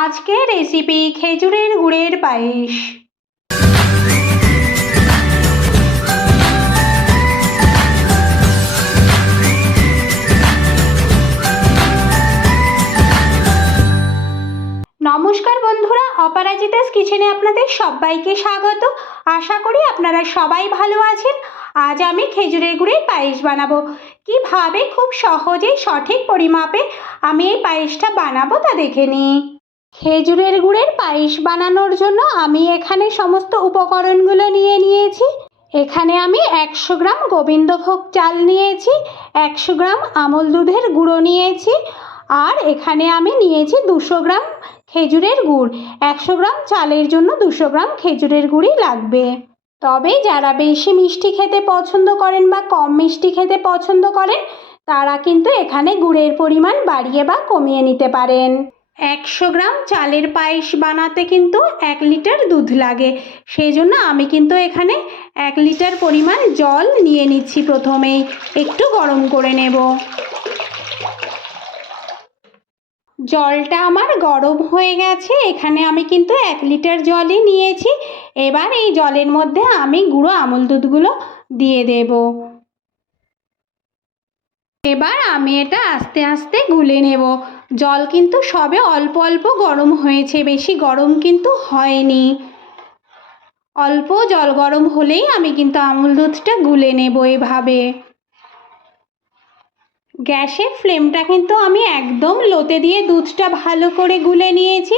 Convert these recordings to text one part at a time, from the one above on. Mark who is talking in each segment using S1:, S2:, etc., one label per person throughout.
S1: আজকের রেসিপি খেজুরের গুড়ের পায়েস। নমস্কার বন্ধুরা, অপরাজিতাস কিচেনে আপনাদের সবাইকে স্বাগত। আশা করি আপনারা সবাই ভালো আছেন। আজ আমি খেজুরের গুড়ের পায়েস বানাবো। কীভাবে খুব সহজে সঠিক পরিমাপে আমি এই পায়েসটা বানাবো তা দেখে নিই। খেজুরের গুড়ের পায়েস বানানোর জন্য আমি এখানে সমস্ত উপকরণগুলো নিয়ে নিয়েছি। এখানে আমি একশো গ্রাম গোবিন্দভোগ চাল নিয়েছি, একশো গ্রাম আমল দুধের গুঁড়ো নিয়েছি আর এখানে আমি নিয়েছি দুশো গ্রাম খেজুরের গুড়। একশো গ্রাম চালের জন্য দুশো গ্রাম খেজুরের গুড়ই লাগবে। তবে যারা বেশি মিষ্টি খেতে পছন্দ করেন বা কম মিষ্টি খেতে পছন্দ করেন, তারা কিন্তু এখানে গুড়ের পরিমাণ বাড়িয়ে বা কমিয়ে নিতে পারেন। একশো গ্রাম চালের পায়েস বানাতে কিন্তু এক লিটার দুধ লাগে। সেই জন্য আমি কিন্তু এখানে এক লিটার পরিমাণ জল নিয়ে নিচ্ছি প্রথমেই। একটু গরম করে নেব। জলটা আমার গরম হয়ে গেছে। এখানে আমি কিন্তু এক লিটার জলই নিয়েছি। এবার এই জলের মধ্যে আমি গুঁড়ো আমল দুধগুলো দিয়ে দেব। এবার আমি এটা আস্তে আস্তে গুলে নেব। জল কিন্তু সবে অল্প অল্প গরম হয়েছে, বেশি গরম কিন্তু হয়নি। অল্প জল গরম হলেই আমি কিন্তু আমুল দুধটা গুলে নেব এভাবে। গ্যাসের ফ্লেমটা কিন্তু আমি একদম লোতে দিয়ে দুধটা ভালো করে গুলে নিয়েছি।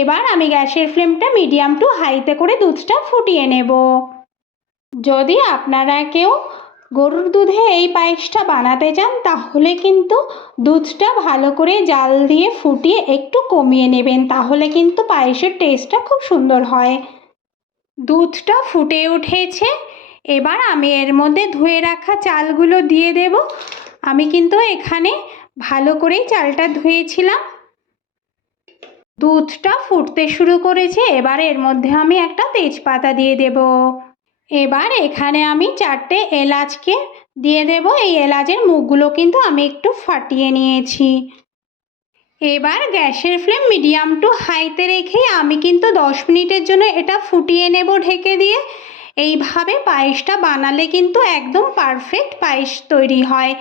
S1: এবার আমি গ্যাসের ফ্লেমটা মিডিয়াম টু হাইতে করে দুধটা ফুটিয়ে নেব। যদি আপনারা কেউ গরুর দুধে এই পায়েসটা বানাতে চান, তাহলে কিন্তু দুধটা ভালো করে জাল দিয়ে ফুটিয়ে একটু কমিয়ে নেবেন, তাহলে কিন্তু পায়েসের টেস্টটা খুব সুন্দর হয়। দুধটা ফুটে উঠেছে, এবার আমি এর মধ্যে ধুয়ে রাখা চালগুলো দিয়ে দেব। আমি কিন্তু এখানে ভালো করেই চালটা ধুয়েছিলাম। দুধটা ফুটতে শুরু করেছে, এবার এর মধ্যে আমি একটা তেজপাতা দিয়ে দেব। এবার এখানে আমি চারটে এলাচকে দিয়ে দেব। এই এলাচের মুখগুলো কিন্তু আমি একটু ফাটিয়ে নিয়েছি। এবার গ্যাসের ফ্লেম মিডিয়াম টু হাইতে রেখে আমি কিন্তু দশ মিনিটের জন্য এটা ফুটিয়ে নেব ঢেকে দিয়ে। এইভাবে পায়েসটা বানালে কিন্তু একদম পারফেক্ট পায়েস তৈরি হয়।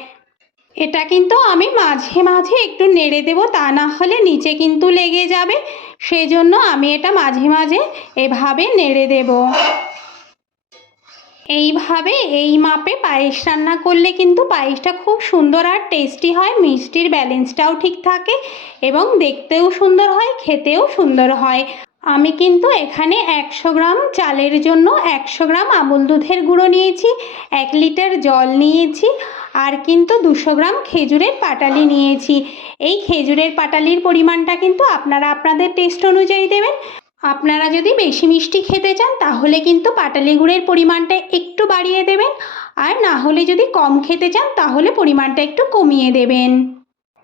S1: এটা কিন্তু আমি মাঝে মাঝে একটু নেড়ে দেবো, তা না হলে নিচে কিন্তু লেগে যাবে। সেই জন্য আমি এটা মাঝে মাঝে এভাবে নেড়ে দেব। এইভাবে, এই মাপে পায়েস রান্না করলে কিন্তু পায়েসটা খুব সুন্দর আর টেস্টি হয়, মিষ্টির ব্যালেন্সটাও ঠিক থাকে এবং দেখতেও সুন্দর হয়, খেতেও সুন্দর হয়। আমি কিন্তু এখানে একশো গ্রাম চালের জন্য একশো গ্রাম আমুল দুধের গুঁড়ো নিয়েছি, এক লিটার জল নিয়েছি আর কিন্তু দুশো গ্রাম খেজুরের পাটালি নিয়েছি। এই খেজুরের পাটালির পরিমাণটা কিন্তু আপনারা আপনাদের টেস্ট অনুযায়ী দেবেন। আপনারা যদি বেশি মিষ্টি খেতে চান, তাহলে কিন্তু পাটালি গুড়ের পরিমাণটা একটু বাড়িয়ে দেবেন। আর না হলে যদি কম খেতে চান, তাহলে পরিমাণটা একটু কমিয়ে দেবেন।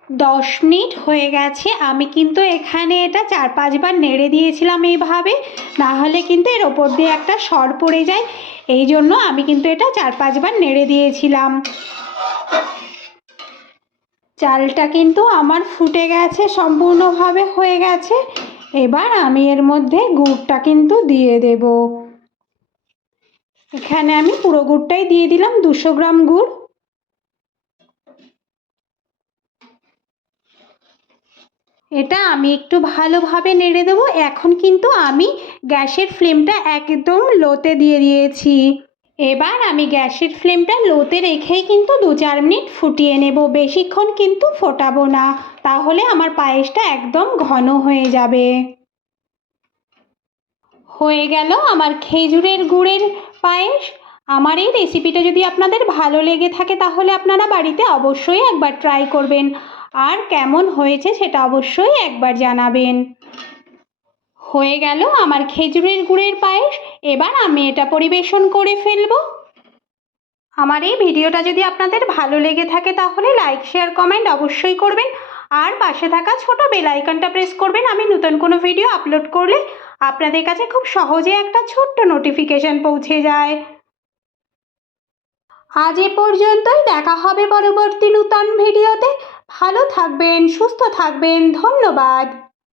S1: দশ মিনিট হয়ে গেছে, আমি কিন্তু এখানে এটা চার পাঁচবার নেড়ে দিয়েছিলাম এইভাবে। না হলে কিন্তু এর ওপর দিয়ে একটা সর পড়ে যায়। এই জন্য আমি কিন্তু এটা চার পাঁচবার নেড়ে দিয়েছিলাম। চালটা কিন্তু আমার ফুটে গেছে, সম্পূর্ণভাবে হয়ে গেছে। এবার আমি এর মধ্যে গুড়টা কিন্তু দিয়ে দেব। এখানে আমি পুরো গুড়টাই দিয়ে দিলাম দুশো গ্রাম গুড়। এটা আমি একটু ভালোভাবে নেড়ে দেবো। এখন কিন্তু আমি গ্যাসের ফ্লেমটা একদম লোতে দিয়ে দিয়েছি। এবার আমি গ্যাসের ফ্লেমটা লোতে রেখেই কিন্তু দু চার মিনিট ফুটিয়ে নেব। বেশিক্ষণ কিন্তু ফোটাবো না। তাহলে আমার পায়েসটা একদম ঘন হয়ে যাবে। হয়ে গেল আমার খেজুরের গুড়ের পায়েস। আমার এই রেসিপিটা যদি আপনাদের ভালো লেগে থাকে তাহলে আপনারা বাড়িতে অবশ্যই একবার ট্রাই করবেন। আর কেমন হয়েছে সেটা অবশ্যই একবার জানাবেন। হয়ে গেল আমার খেজুরের গুড়ের পায়েস, এবার আমি এটা পরিবেশন করে ফেলব। আমার এই ভিডিওটা যদি আপনাদের ভালো লেগে থাকে তাহলে লাইক, শেয়ার, কমেন্ট অবশ্যই করবেন। আর পাশে থাকা ছোট বেল আইকনটা প্রেস করবেন। আমি নতুন কোনো ভিডিও আপলোড করলে আপনাদের কাছে খুব সহজে একটা ছোট্ট নোটিফিকেশান পৌঁছে যায়। আজ এ পর্যন্তই। দেখা হবে পরবর্তী নূতন ভিডিওতে। ভালো থাকবেন, সুস্থ থাকবেন। ধন্যবাদ।